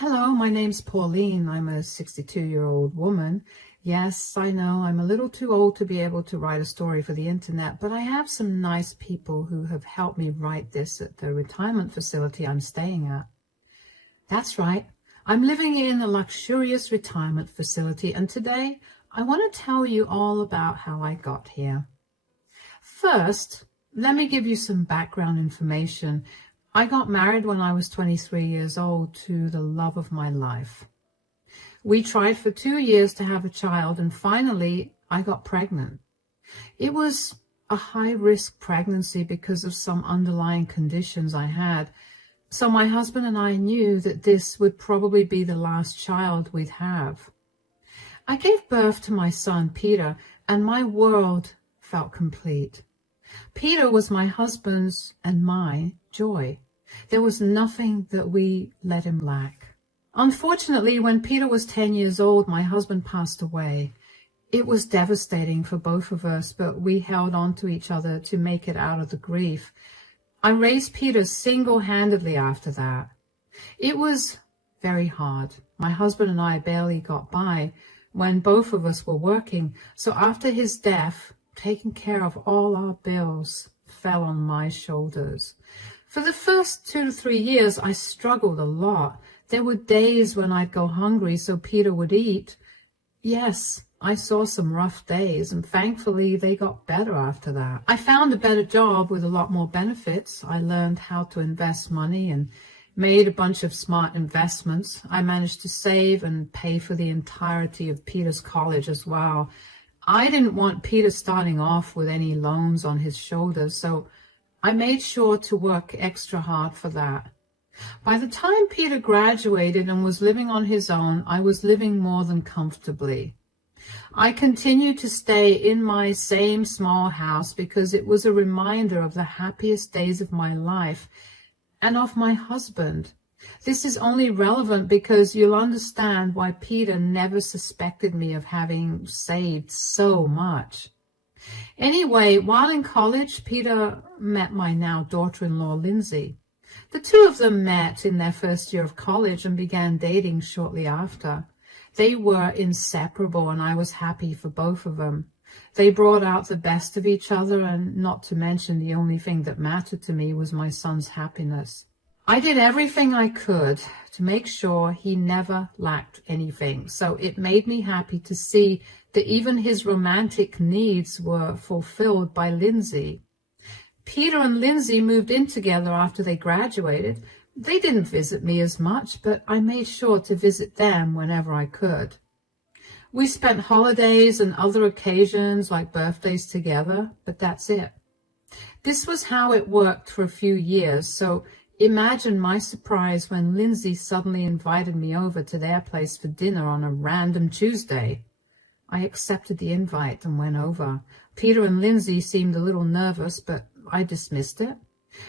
Hello, my name's Pauline. I'm a 62-year-old woman. Yes, I know I'm a little too old to be able to write a story for the internet, but I have some nice people who have helped me write this at the retirement facility I'm staying at. That's right. I'm living in a luxurious retirement facility, and today I want to tell you all about how I got here. First, let me give you some background information. I got married when I was 23 years old to the love of my life. We tried for 2 years to have a child, and finally I got pregnant. It was a high-risk pregnancy because of some underlying conditions I had. So my husband and I knew that this would probably be the last child we'd have. I gave birth to my son, Peter, and my world felt complete. Peter was my husband's and my joy. There was nothing that we let him lack. Unfortunately, when Peter was 10 years old, my husband passed away. It was devastating for both of us, but we held on to each other to make it out of the grief. I raised Peter single-handedly after that. It was very hard. My husband and I barely got by when both of us were working, so after his death, taking care of all our bills fell on my shoulders. For the first 2 to 3 years, I struggled a lot. There were days when I'd go hungry so Peter would eat. Yes, I saw some rough days, and thankfully they got better after that. I found a better job with a lot more benefits. I learned how to invest money and made a bunch of smart investments. I managed to save and pay for the entirety of Peter's college as well. I didn't want Peter starting off with any loans on his shoulders, so I made sure to work extra hard for that. By the time Peter graduated and was living on his own, I was living more than comfortably. I continued to stay in my same small house because it was a reminder of the happiest days of my life and of my husband. This is only relevant because you'll understand why Peter never suspected me of having saved so much. Anyway, while in college, Peter met my now daughter-in-law, Lindsay. The two of them met in their first year of college and began dating shortly after. They were inseparable, and I was happy for both of them. They brought out the best of each other, and not to mention the only thing that mattered to me was my son's happiness. I did everything I could to make sure he never lacked anything, so it made me happy to see that even his romantic needs were fulfilled by Lindsay. Peter and Lindsay moved in together after they graduated. They didn't visit me as much, but I made sure to visit them whenever I could. We spent holidays and other occasions like birthdays together, but that's it. This was how it worked for a few years, so imagine my surprise when Lindsay suddenly invited me over to their place for dinner on a random Tuesday. I accepted the invite and went over. Peter and Lindsay seemed a little nervous, but I dismissed it.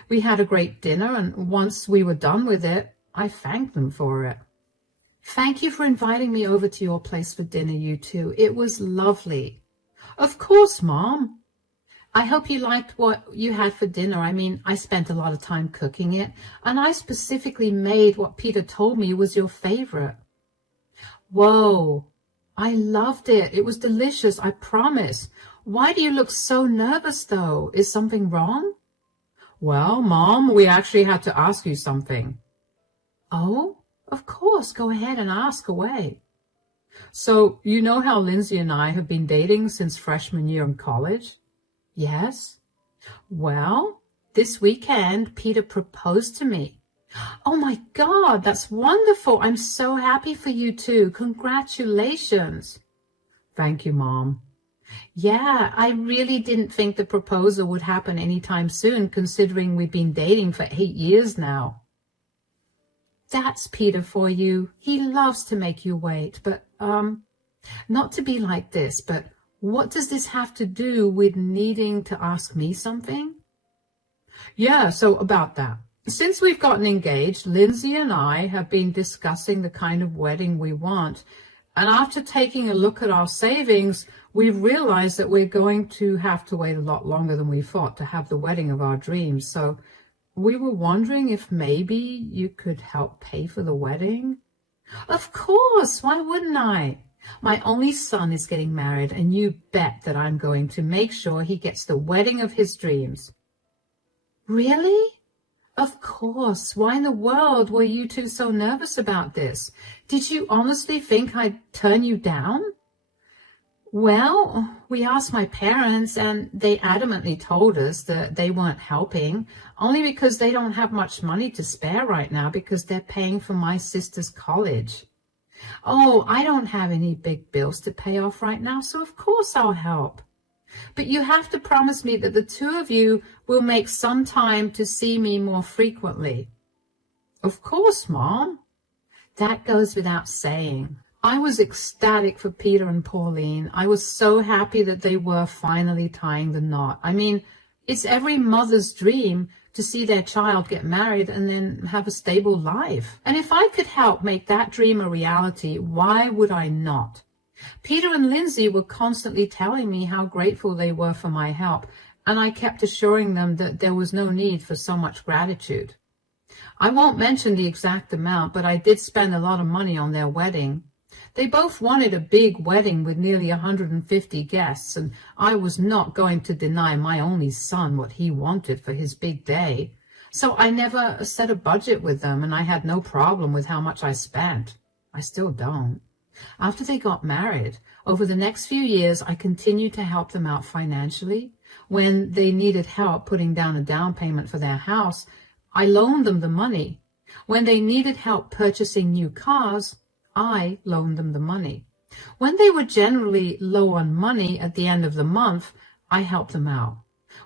We had a great dinner, and once we were done with it, I thanked them for it. Thank you for inviting me over to your place for dinner, you two. It was lovely. Of course, Mom. I hope you liked what you had for dinner. I mean, I spent a lot of time cooking it, and I specifically made what Peter told me was your favorite. Whoa, I loved it. It was delicious, I promise. Why do you look so nervous, though? Is something wrong? Well, Mom, we actually had to ask you something. Oh, of course. Go ahead and ask away. So, you know how Lindsay and I have been dating since freshman year in college? Yes. Well, this weekend, Peter proposed to me. Oh my God, that's wonderful. I'm so happy for you two. Congratulations. Thank you, Mom. Yeah, I really didn't think the proposal would happen anytime soon, considering we've been dating for 8 years now. That's Peter for you. He loves to make you wait, but, not to be like this, but what does this have to do with needing to ask me something? Yeah, so about that. Since we've gotten engaged, Lindsay and I have been discussing the kind of wedding we want. And after taking a look at our savings, we've realized that we're going to have to wait a lot longer than we thought to have the wedding of our dreams. So we were wondering if maybe you could help pay for the wedding. Of course, why wouldn't I? My only son is getting married, and you bet that I'm going to make sure he gets the wedding of his dreams. Really? Of course. Why in the world were you two so nervous about this? Did you honestly think I'd turn you down? Well, we asked my parents, and they adamantly told us that they weren't helping, only because they don't have much money to spare right now because they're paying for my sister's college. Oh, I don't have any big bills to pay off right now, so of course I'll help. But you have to promise me that the two of you will make some time to see me more frequently. Of course, Mom. That goes without saying. I was ecstatic for Peter and Pauline. I was so happy that they were finally tying the knot. I mean, it's every mother's dream to see their child get married and then have a stable life. And if I could help make that dream a reality, why would I not? Peter and Lindsay were constantly telling me how grateful they were for my help, and I kept assuring them that there was no need for so much gratitude. I won't mention the exact amount, but I did spend a lot of money on their wedding. They both wanted a big wedding with nearly 150 guests, and I was not going to deny my only son what he wanted for his big day. So I never set a budget with them, and I had no problem with how much I spent. I still don't. After they got married, over the next few years, I continued to help them out financially. When they needed help putting down a down payment for their house, I loaned them the money. When they needed help purchasing new cars, I loaned them the money. When they were generally low on money at the end of the month, I helped them out.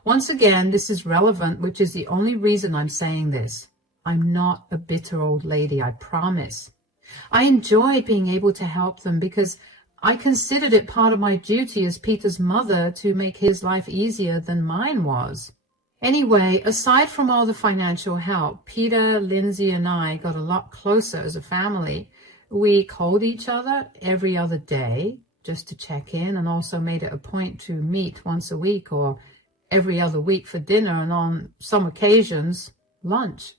Once again, this is relevant, which is the only reason I'm saying this. I'm not a bitter old lady, I promise. I enjoy being able to help them because I considered it part of my duty as Peter's mother to make his life easier than mine was. Anyway, aside from all the financial help, Peter, Lindsay, and I got a lot closer as a family. We called each other every other day just to check in, and also made it a point to meet once a week or every other week for dinner, and on some occasions, lunch.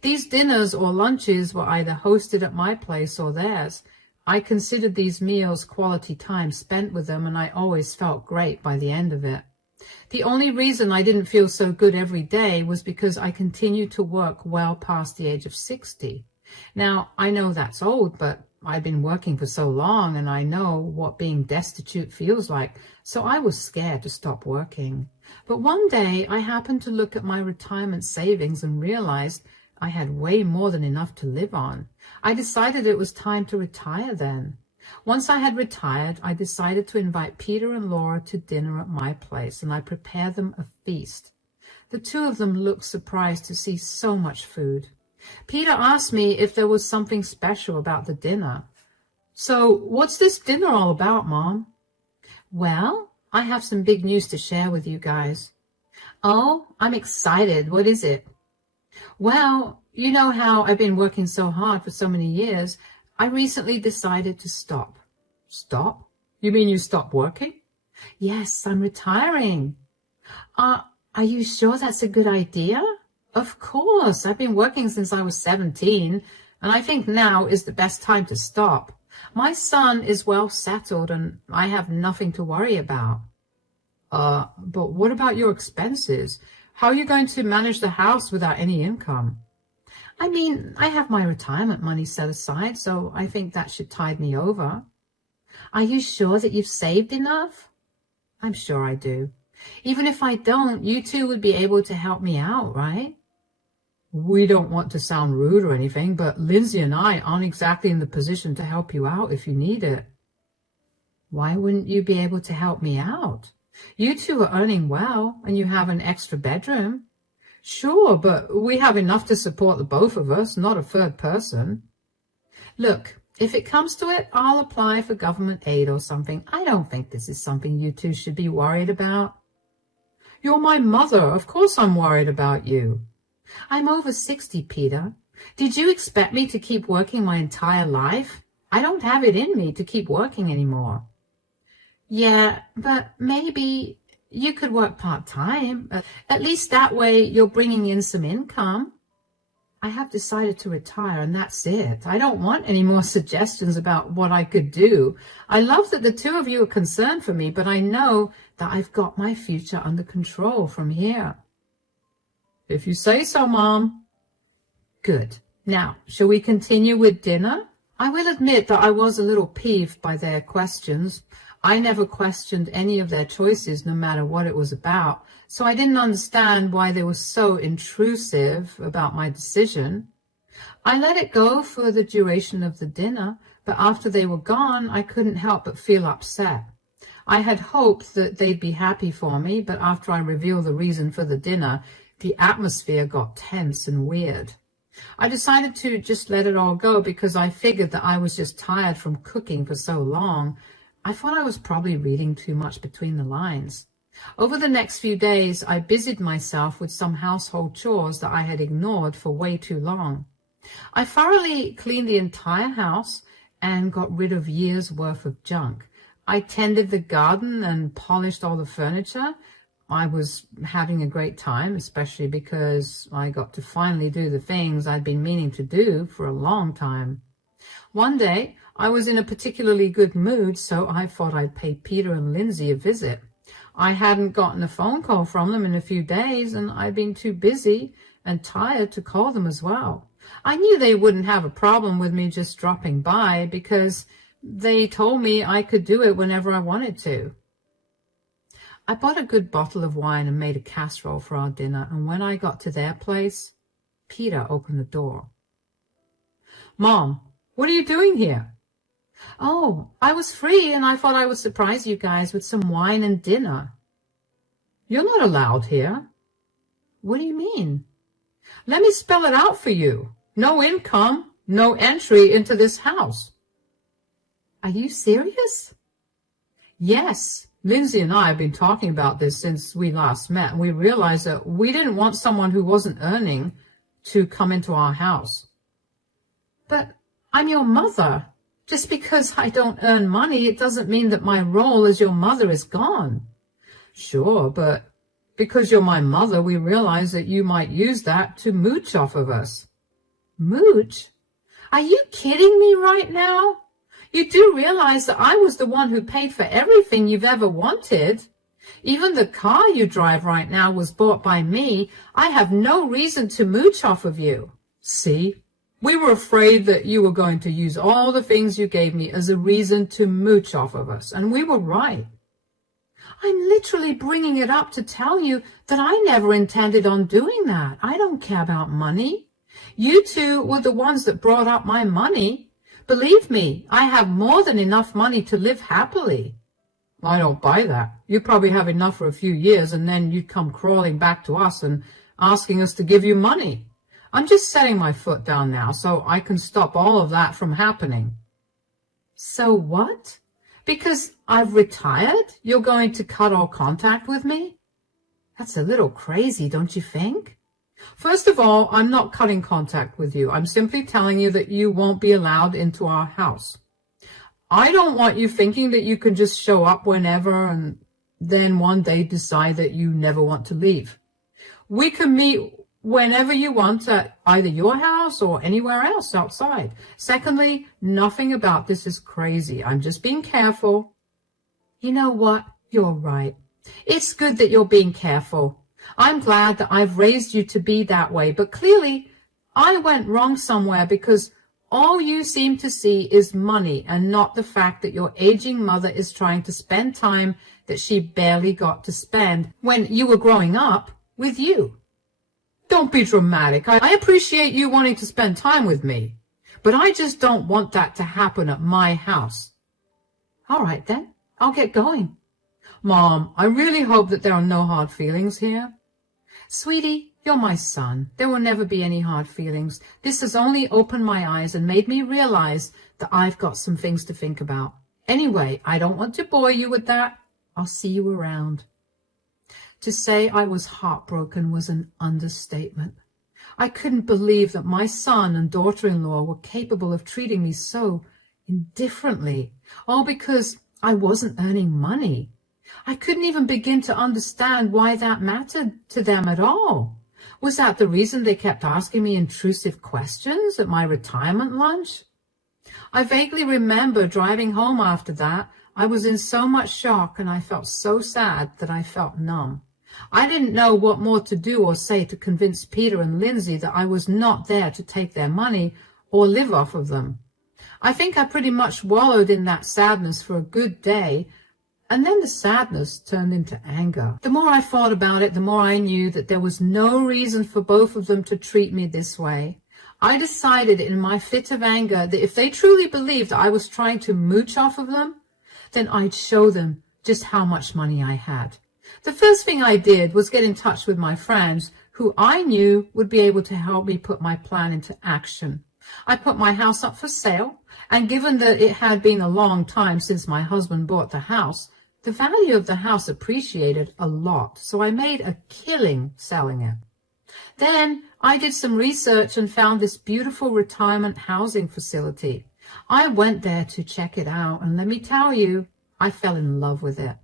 These dinners or lunches were either hosted at my place or theirs. I considered these meals quality time spent with them, and I always felt great by the end of it. The only reason I didn't feel so good every day was because I continued to work well past the age of 60. Now, I know that's old, but I've been working for so long, and I know what being destitute feels like, so I was scared to stop working. But one day, I happened to look at my retirement savings and realized I had way more than enough to live on. I decided it was time to retire then. Once I had retired, I decided to invite Peter and Laura to dinner at my place, and I prepared them a feast. The two of them looked surprised to see so much food. Peter asked me if there was something special about the dinner. So, what's this dinner all about, Mom? Well, I have some big news to share with you guys. Oh, I'm excited. What is it? Well, you know how I've been working so hard for so many years. I recently decided to stop. Stop? You mean you stop working? Yes, I'm retiring. Are you sure that's a good idea? Of course. I've been working since I was 17, and I think now is the best time to stop. My son is well settled, and I have nothing to worry about. But what about your expenses? How are you going to manage the house without any income? I mean, I have my retirement money set aside, so I think that should tide me over. Are you sure that you've saved enough? I'm sure I do. Even if I don't, you two would be able to help me out, right? We don't want to sound rude or anything, but Lindsay and I aren't exactly in the position to help you out if you need it. Why wouldn't you be able to help me out? You two are earning well, and you have an extra bedroom. Sure, but we have enough to support the both of us, not a third person. Look, if it comes to it, I'll apply for government aid or something. I don't think this is something you two should be worried about. You're my mother. Of course I'm worried about you. I'm over 60, Peter. Did you expect me to keep working my entire life? I don't have it in me to keep working anymore. Yeah, but maybe you could work part-time. At least that way you're bringing in some income. I have decided to retire, and that's it. I don't want any more suggestions about what I could do. I love that the two of you are concerned for me, but I know that I've got my future under control from here. If you say so, Mom. Good. Now, shall we continue with dinner? I will admit that I was a little peeved by their questions. I never questioned any of their choices, no matter what it was about, so I didn't understand why they were so intrusive about my decision. I let it go for the duration of the dinner, but after they were gone, I couldn't help but feel upset. I had hoped that they'd be happy for me, but after I revealed the reason for the dinner, the atmosphere got tense and weird. I decided to just let it all go because I figured that I was just tired from cooking for so long. I thought I was probably reading too much between the lines. Over the next few days, I busied myself with some household chores that I had ignored for way too long. I thoroughly cleaned the entire house and got rid of years' worth of junk. I tended the garden and polished all the furniture. I was having a great time, especially because I got to finally do the things I'd been meaning to do for a long time. One day, I was in a particularly good mood, so I thought I'd pay Peter and Lindsay a visit. I hadn't gotten a phone call from them in a few days, and I'd been too busy and tired to call them as well. I knew they wouldn't have a problem with me just dropping by because they told me I could do it whenever I wanted to. I bought a good bottle of wine and made a casserole for our dinner, and when I got to their place, Peter opened the door. Mom, what are you doing here? Oh, I was free, and I thought I would surprise you guys with some wine and dinner. You're not allowed here. What do you mean? Let me spell it out for you. No income, no entry into this house. Are you serious? Yes. Lindsay and I have been talking about this since we last met, and we realized that we didn't want someone who wasn't earning to come into our house. But I'm your mother. Just because I don't earn money, it doesn't mean that my role as your mother is gone. Sure, but because you're my mother, we realize that you might use that to mooch off of us. Mooch? Are you kidding me right now? You do realize that I was the one who paid for everything you've ever wanted. Even the car you drive right now was bought by me. I have no reason to mooch off of you. See, we were afraid that you were going to use all the things you gave me as a reason to mooch off of us, and we were right. I'm literally bringing it up to tell you that I never intended on doing that. I don't care about money. You two were the ones that brought up my money. Believe me, I have more than enough money to live happily. I don't buy that. You probably have enough for a few years, and then you'd come crawling back to us and asking us to give you money. I'm just setting my foot down now so I can stop all of that from happening. So what? Because I've retired, you're going to cut all contact with me? That's a little crazy, don't you think? First of all, I'm not cutting contact with you. I'm simply telling you that you won't be allowed into our house. I don't want you thinking that you can just show up whenever and then one day decide that you never want to leave. We can meet whenever you want at either your house or anywhere else outside. Secondly, nothing about this is crazy. I'm just being careful. You know what? You're right. It's good that you're being careful. I'm glad that I've raised you to be that way, but clearly I went wrong somewhere because all you seem to see is money and not the fact that your aging mother is trying to spend time that she barely got to spend when you were growing up with you. Don't be dramatic. I appreciate you wanting to spend time with me, but I just don't want that to happen at my house. All right, then. I'll get going. Mom, I really hope that there are no hard feelings here. Sweetie, you're my son. There will never be any hard feelings. This has only opened my eyes and made me realize that I've got some things to think about. Anyway, I don't want to bore you with that. I'll see you around. To say I was heartbroken was an understatement. I couldn't believe that my son and daughter-in-law were capable of treating me so indifferently, all because I wasn't earning money. I couldn't even begin to understand why that mattered to them at all. Was that the reason they kept asking me intrusive questions at my retirement lunch? I vaguely remember driving home after that. I was in so much shock and I felt so sad that I felt numb. I didn't know what more to do or say to convince Peter and Lindsay that I was not there to take their money or live off of them. I think I pretty much wallowed in that sadness for a good day, and then the sadness turned into anger. The more I thought about it, the more I knew that there was no reason for both of them to treat me this way. I decided in my fit of anger that if they truly believed that I was trying to mooch off of them, then I'd show them just how much money I had. The first thing I did was get in touch with my friends who I knew would be able to help me put my plan into action. I put my house up for sale, and given that it had been a long time since my husband bought the house, the value of the house appreciated a lot, so I made a killing selling it. Then I did some research and found this beautiful retirement housing facility. I went there to check it out, and let me tell you, I fell in love with it.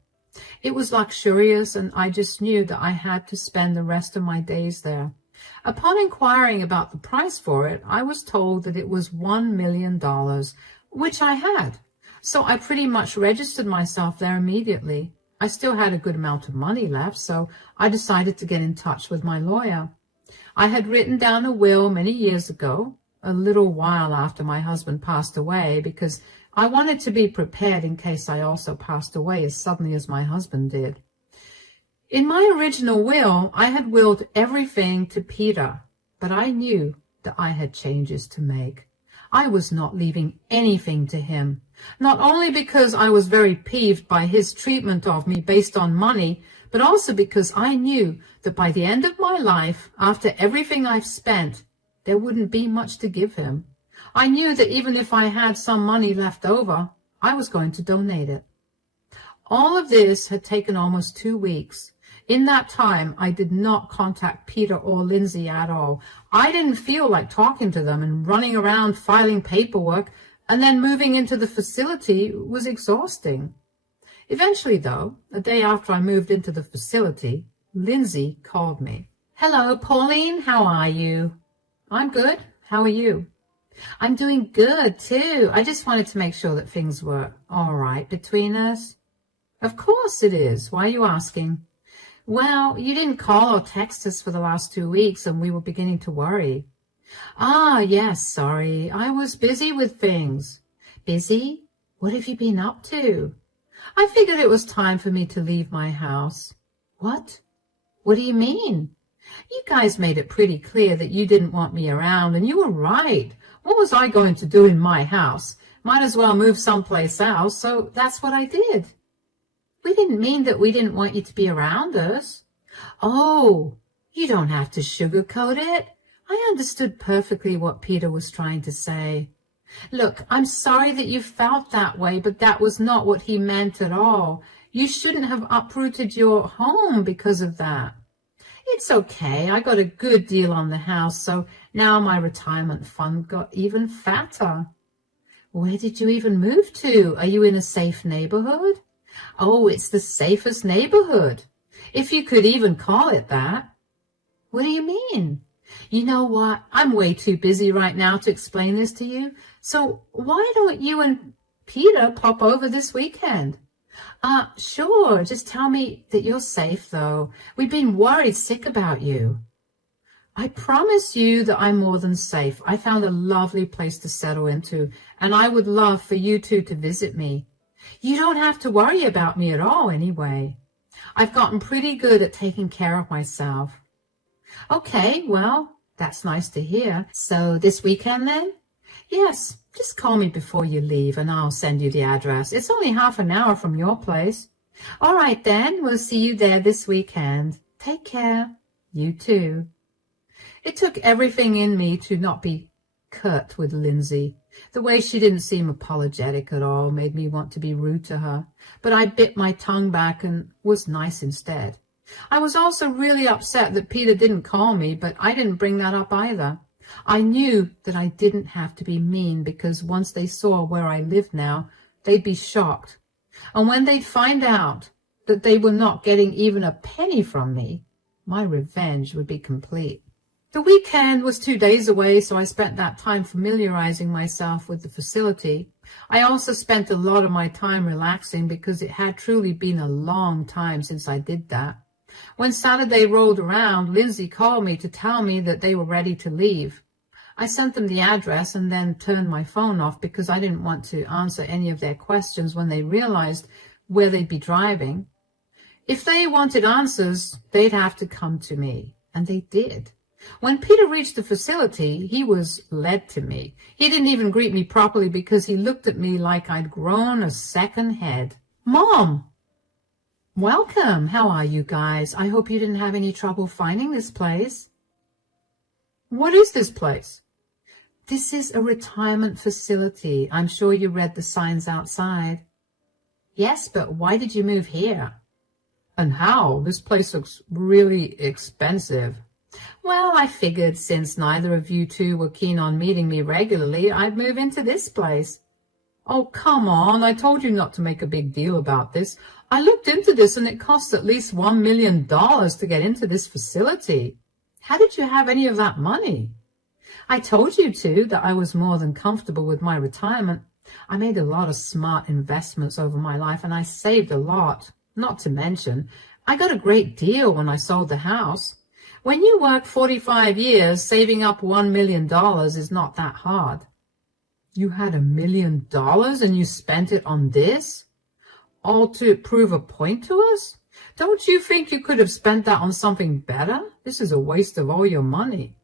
It was luxurious, and I just knew that I had to spend the rest of my days there. Upon inquiring about the price for it, I was told that it was $1 million, which I had. So I pretty much registered myself there immediately. I still had a good amount of money left, so I decided to get in touch with my lawyer. I had written down a will many years ago, a little while after my husband passed away, because I wanted to be prepared in case I also passed away as suddenly as my husband did. In my original will, I had willed everything to Peter, but I knew that I had changes to make. I was not leaving anything to him, not only because I was very peeved by his treatment of me based on money, but also because I knew that by the end of my life, after everything I've spent, there wouldn't be much to give him. I knew that even if I had some money left over, I was going to donate it. All of this had taken almost 2 weeks. In that time, I did not contact Peter or Lindsay at all. I didn't feel like talking to them, and running around filing paperwork and then moving into the facility was exhausting. Eventually, though, a day after I moved into the facility, Lindsay called me. "Hello, Pauline, how are you?" "I'm good. How are you?" "I'm doing good, too. I just wanted to make sure that things were all right between us." "Of course it is. Why are you asking?" "Well, you didn't call or text us for the last 2 weeks, and we were beginning to worry." "Ah, yes, sorry. I was busy with things." "Busy? What have you been up to?" "I figured it was time for me to leave my house." "What? What do you mean?" "You guys made it pretty clear that you didn't want me around, and you were right. What was I going to do in my house? Might as well move someplace else, so that's what I did." "We didn't mean that we didn't want you to be around us." "Oh, you don't have to sugarcoat it. I understood perfectly what Peter was trying to say. Look, I'm sorry that you felt that way, but that was not what he meant at all. You shouldn't have uprooted your home because of that." "It's okay. I got a good deal on the house, so now my retirement fund got even fatter." "Where did you even move to? Are you in a safe neighborhood?" "Oh, it's the safest neighborhood, if you could even call it that." "What do you mean?" "You know what? I'm way too busy right now to explain this to you, so why don't you and Peter pop over this weekend?" Sure. Just tell me that you're safe, though. We've been worried sick about you." "I promise you that I'm more than safe. I found a lovely place to settle into, and I would love for you two to visit me. You don't have to worry about me at all anyway. I've gotten pretty good at taking care of myself." "Okay, well, that's nice to hear. So this weekend then?" "Yes, just call me before you leave and I'll send you the address. It's only half an hour from your place." "All right then, we'll see you there this weekend. Take care." "You too." It took everything in me to not be curt with Lindsay. The way she didn't seem apologetic at all made me want to be rude to her, but I bit my tongue back and was nice instead. I was also really upset that Peter didn't call me, but I didn't bring that up either. I knew that I didn't have to be mean, because once they saw where I lived now, they'd be shocked. And when they'd find out that they were not getting even a penny from me, my revenge would be complete. The weekend was 2 days away, so I spent that time familiarizing myself with the facility. I also spent a lot of my time relaxing because it had truly been a long time since I did that. When Saturday rolled around, Lindsay called me to tell me that they were ready to leave. I sent them the address and then turned my phone off because I didn't want to answer any of their questions when they realized where they'd be driving. If they wanted answers, they'd have to come to me, and they did. When Peter reached the facility, he was led to me. He didn't even greet me properly because he looked at me like I'd grown a second head. Mom! Welcome. How are you guys? I hope you didn't have any trouble finding this place. What is this place? This is a retirement facility. I'm sure you read the signs outside. Yes, but why did you move here? And how? This place looks really expensive. Well, I figured since neither of you two were keen on meeting me regularly, I'd move into this place. Oh, come on. I told you not to make a big deal about this. I looked into this and it costs at least $1 million to get into this facility. How did you have any of that money? I told you two that I was more than comfortable with my retirement. I made a lot of smart investments over my life and I saved a lot. Not to mention, I got a great deal when I sold the house. When you work 45 years, saving up $1 million is not that hard. You had $1 million and you spent it on this? All to prove a point to us? Don't you think you could have spent that on something better? This is a waste of all your money.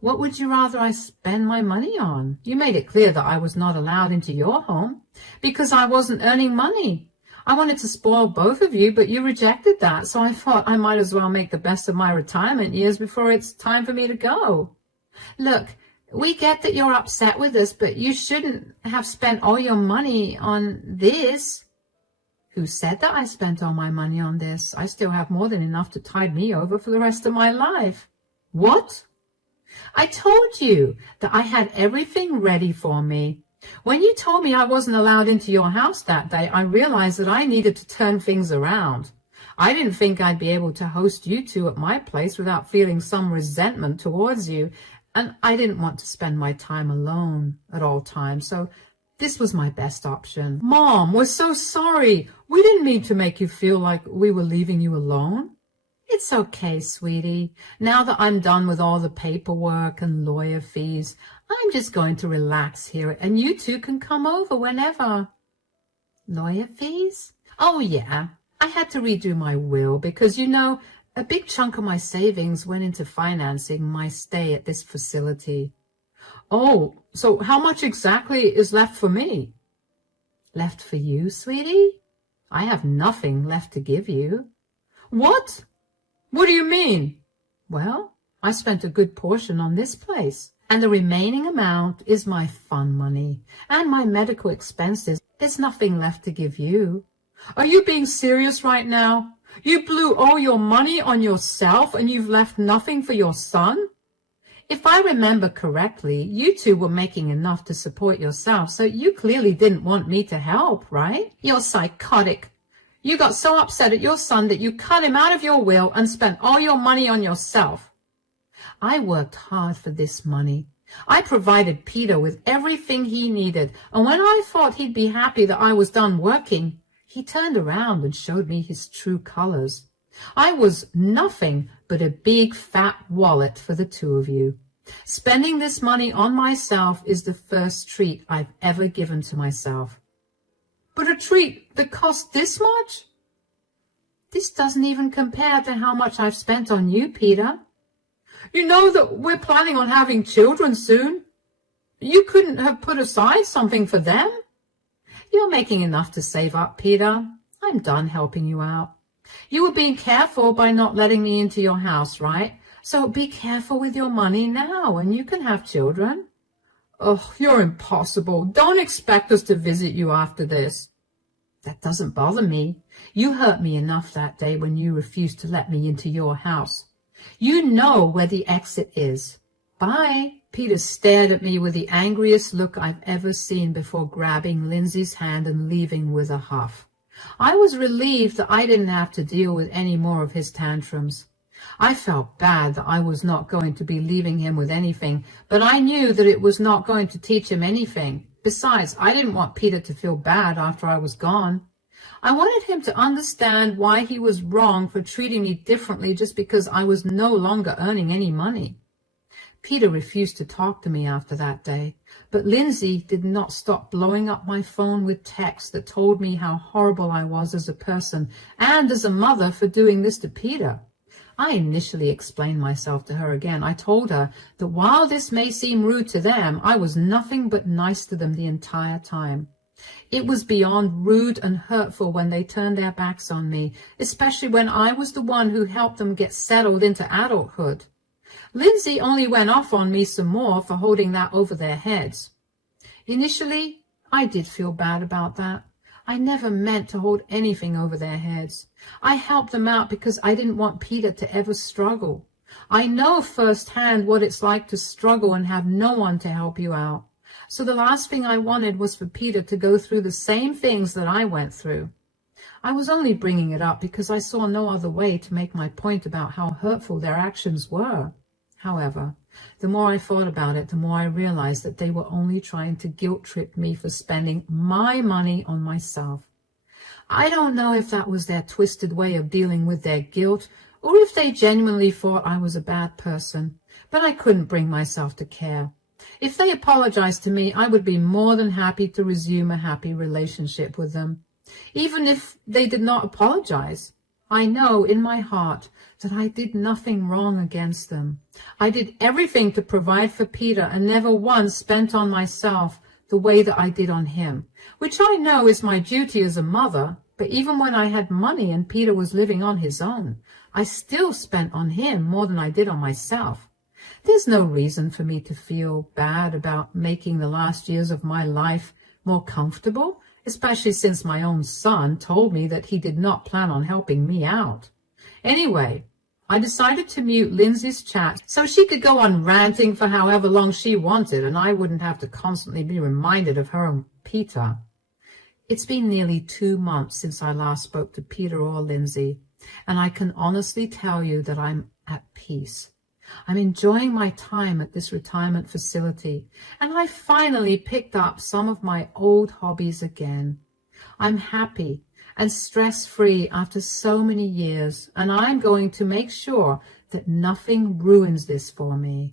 What would you rather I spend my money on? You made it clear that I was not allowed into your home because I wasn't earning money. I wanted to spoil both of you, but you rejected that, so I thought I might as well make the best of my retirement years before it's time for me to go. Look, we get that you're upset with us, but you shouldn't have spent all your money on this. Who said that I spent all my money on this? I still have more than enough to tide me over for the rest of my life. What? I told you that I had everything ready for me. When you told me I wasn't allowed into your house that day, I realized that I needed to turn things around. I didn't think I'd be able to host you two at my place without feeling some resentment towards you, and I didn't want to spend my time alone at all times, so this was my best option. Mom, we're so sorry. We didn't mean to make you feel like we were leaving you alone. It's okay, sweetie. Now that I'm done with all the paperwork and lawyer fees, I'm just going to relax here and you two can come over whenever. Lawyer fees? Oh, yeah. I had to redo my will because, you know, a big chunk of my savings went into financing my stay at this facility. Oh, so how much exactly is left for me? Left for you, sweetie? I have nothing left to give you. What? What do you mean? Well, I spent a good portion on this place, and the remaining amount is my fun money and my medical expenses. There's nothing left to give you. Are you being serious right now? You blew all your money on yourself and you've left nothing for your son? If I remember correctly, you two were making enough to support yourself, so you clearly didn't want me to help, right? You're psychotic. You got so upset at your son that you cut him out of your will and spent all your money on yourself. I worked hard for this money. I provided Peter with everything he needed, and when I thought he'd be happy that I was done working, he turned around and showed me his true colors. I was nothing but a big fat wallet for the two of you. Spending this money on myself is the first treat I've ever given to myself. But a treat that cost this much? This doesn't even compare to how much I've spent on you, Peter. You know that we're planning on having children soon. You couldn't have put aside something for them? You're making enough to save up, Peter. I'm done helping you out. You were being careful by not letting me into your house, right? So be careful with your money now, and you can have children. Oh, you're impossible. Don't expect us to visit you after this. That doesn't bother me. You hurt me enough that day when you refused to let me into your house. You know where the exit is. Bye. Peter stared at me with the angriest look I've ever seen before grabbing Lindsay's hand and leaving with a huff. I was relieved that I didn't have to deal with any more of his tantrums. I felt bad that I was not going to be leaving him with anything, but I knew that it was not going to teach him anything. Besides, I didn't want Peter to feel bad after I was gone. I wanted him to understand why he was wrong for treating me differently just because I was no longer earning any money. Peter refused to talk to me after that day, but Lindsay did not stop blowing up my phone with texts that told me how horrible I was as a person and as a mother for doing this to Peter. I initially explained myself to her again. I told her that while this may seem rude to them, I was nothing but nice to them the entire time. It was beyond rude and hurtful when they turned their backs on me, especially when I was the one who helped them get settled into adulthood. Lindsay only went off on me some more for holding that over their heads. Initially, I did feel bad about that. I never meant to hold anything over their heads. I helped them out because I didn't want Peter to ever struggle. I know firsthand what it's like to struggle and have no one to help you out. So the last thing I wanted was for Peter to go through the same things that I went through. I was only bringing it up because I saw no other way to make my point about how hurtful their actions were. However, the more I thought about it, the more I realized that they were only trying to guilt-trip me for spending my money on myself. I don't know if that was their twisted way of dealing with their guilt, or if they genuinely thought I was a bad person, but I couldn't bring myself to care. If they apologized to me, I would be more than happy to resume a happy relationship with them. Even if they did not apologize, I know in my heart that I did nothing wrong against them. I did everything to provide for Peter and never once spent on myself the way that I did on him, which I know is my duty as a mother, but even when I had money and Peter was living on his own, I still spent on him more than I did on myself. There's no reason for me to feel bad about making the last years of my life more comfortable, especially since my own son told me that he did not plan on helping me out. Anyway, I decided to mute Lindsay's chat so she could go on ranting for however long she wanted and I wouldn't have to constantly be reminded of her and Peter. It's been nearly 2 months since I last spoke to Peter or Lindsay, and I can honestly tell you that I'm at peace. I'm enjoying my time at this retirement facility, and I finally picked up some of my old hobbies again. I'm happy and stress-free after so many years, and I'm going to make sure that nothing ruins this for me.